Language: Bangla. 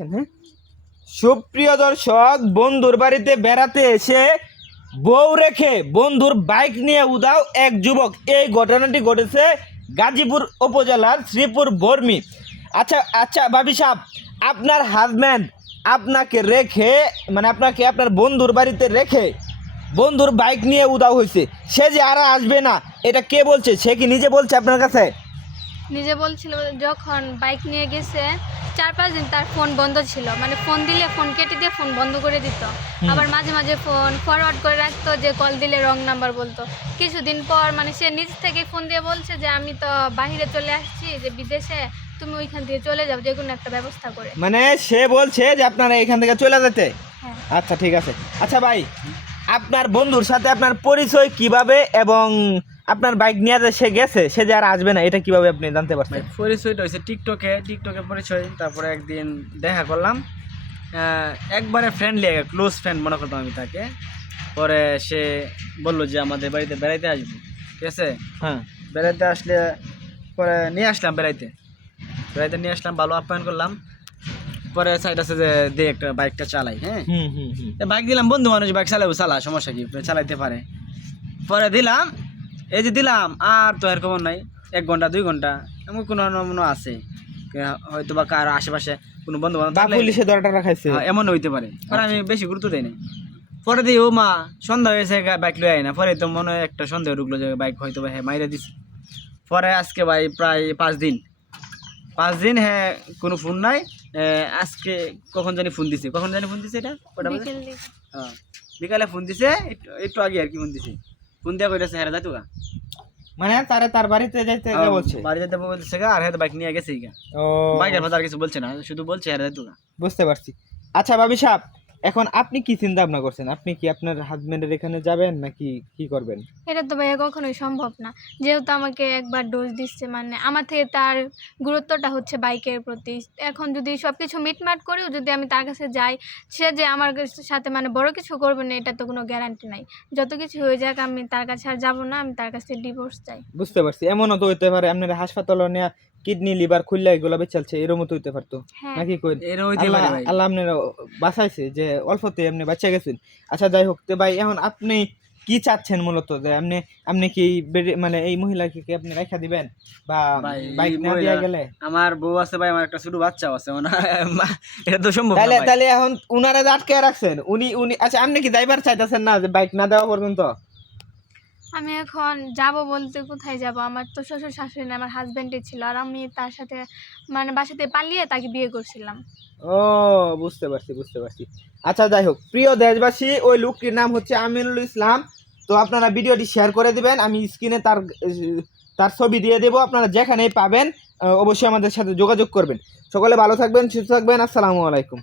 হ্যাঁ, সুপ্রিয় দর্শক, বন্ধুর বাড়িতে বেড়াতে এসে বউ রেখে বন্ধুর বাইক নিয়ে উধাও এক যুবক। এই ঘটনাটি ঘটেছে গাজীপুর উপজেলার শ্রীপুর বর্মি। আচ্ছা আচ্ছা ভাবি সাহেব, আপনার হাজব্যান্ড আপনাকে রেখে মানে আপনাকে আপনার বন্ধুর বাড়িতে রেখে বন্ধুর বাইক নিয়ে উধাও হয়েছে, সে যে আর আসবে না, এটা কে বলছে? সে কি নিজে বলছে আপনার কাছে? নিজে বলছিল যখন বাইক নিয়ে গেছে 4-5 দিন তার ফোন বন্ধ ছিল, মানে ফোন দিলে ফোন কেটে দিয়ে ফোন বন্ধ করে দিত, আবার মাঝে মাঝে ফোন ফরওয়ার্ড করে রাখতো, যে কল দিলে রং নাম্বার বলতো। কিছুদিন পর মানে সে নিজ থেকে ফোন দিয়ে বলছে যে আমি তো বাইরে চলে আসছি, যে বিদেশে, তুমি ওইখান থেকে চলে যাও যে কোনো একটা ব্যবস্থা করে। মানে সে বলছে যে আপনারা এখান থেকে চলে যেতে। হ্যাঁ। আচ্ছা ঠিক আছে। আচ্ছা ভাই, আপনার বন্ধুর সাথে আপনার পরিচয় কিভাবে এবং আপনার বাইক নিয়ে যে সে গেছে, সে যে আর আসবে না, এটা কিভাবে আপনি জানতে পারছেন? পরিচয়টা হয়েছে টিকটকে পরিচয়। তারপরে একদিন দেখা করলাম, একবারে ফ্রেন্ডলি, ক্লোজ ফ্রেন্ড মনে করতাম আমি তাকে। পরে সে বললো যে আমাদের বাড়িতে বেড়াইতে আসবে, ঠিক আছে? হ্যাঁ, বেড়াইতে আসলে পরে নিয়ে আসলাম, বেড়াইতে নিয়ে আসলাম, ভালো আপ্যায়ন করলাম। পরে সাইড আছে যে একটা বাইকটা চালাই, হ্যাঁ, বাইক দিলাম, বন্ধু মানুষ বাইক চালাবো, সমস্যা কি, চালাইতে পারে। পরে দিলাম, এই যে দিলাম, আর তো আর খবর নাই। 1 ঘন্টা 2 ঘন্টা এমন কোনো মনে আছে, হয়তো বা কার আশেপাশে কোনো বন্ধু বান্ধব পুলিশে দরটা রাখাইছে, এমন হইতে পারে। পরে আমি বেশি গুরুত্ব দিই না। পরে দিই ও মা সন্ধ্যা হয়েছে, বাইক লয়ে আয় না। পরে তো মনে হয় একটা সন্দেহ ঢুকলো যে বাইক হয়তো বা হ্যাঁ মাইরে দিছে। পরে আজকে ভাই প্রায় 5 দিন হ্যাঁ কোনো ফোন নাই। আজকে কখন জানি ফোন দিছে এটা হ্যাঁ বিকালে ফোন দিছে, একটু আগে আর কি ফোন দিছে। ফোন দিয়া কইতাছে হ্যাঁ যাইতো গা, মানে তার বাড়িতে যাইতে বলছে, বাড়ি যেতে বলছে গা, আর হ্যাঁ বাইক নিয়ে গেছে গা। ও বাইকের কথা আর কিছু বলছে না, শুধু বলছে হ্যাঁ যাইতো গা। বুঝতে পারছি। আচ্ছা ভাবি সাহেব, এখন আপনি কি চিন্তা ভাবনা করছেন? আপনি কি আপনার হাজবেন্ডের এখানে যাবেন নাকি কি করবেন? এটা তো ভাইয়া কখনোই সম্ভব না, যেহেতু আমাকে একবার ডোজ দিচ্ছে, মানে আমার থেকে তার গুরুত্বটা হচ্ছে বাইকের প্রতি। এখন যদি সব কিছু মিটমাট করেও যদি আমি তার কাছে যাই, সে যে আমার সাথে মানে বড় কিছু করবে না, এটা তো কোনো গ্যারান্টি নাই। যত কিছু হয়ে যাক, আমি তার কাছে আর যাবো না, আমি তার কাছে ডিভোর্স চাই। বুঝতে পারছি। এমনও তো হইতে পারে আপনার হাসপাতালে নেওয়া কিডনি লিভার খুললে এগুলো বেচালছে, এরকম তো হইতে পারতো নাকি? কই আল্লাহ আপনার বাঁচাইছে যে অল্পতে এমনি বাঁচা গেছেন। আচ্ছা যাই হোক, তো ভাই এখন আপনি কি চাচ্ছেন মূলত? যে আপনি কি মানে এই মহিলাকে কি আপনি রেখা দিবেন বা বাইক না দিয়া গেলে? আমার বউ আছে ভাই, আমার একটা ছোট বাচ্চাও আছে, মানে এটা তো সম্ভব না। তাহলে এখন উনারে আটকে রাখছেন, উনি আচ্ছা আপনি কি ড্রাইভার চাইতেছেন না যে বাইক না দেওয়া পর্যন্ত? আমি এখন যাব বলতে কোথায় যাব? আমার তো শ্বশুর শাশুড়ি না, আমার হাজব্যান্ডই ছিল, আর আমি তার সাথে মানে বাসাতে পালিয়ে তাকে বিয়ে করছিলাম। ও বুঝতে পারছি। আচ্ছা যাই হোক, প্রিয় দেশবাসী, ওই লোকটির নাম হচ্ছে আমিনুল ইসলাম। তো আপনারা ভিডিওটি শেয়ার করে দিবেন, আমি স্ক্রিনে তার ছবি দিয়ে দেবো, আপনারা যেখানেই পাবেন অবশ্যই আমাদের সাথে যোগাযোগ করবেন। সকলে ভালো থাকবেন, সুস্থ থাকবেন। আসসালামু আলাইকুম।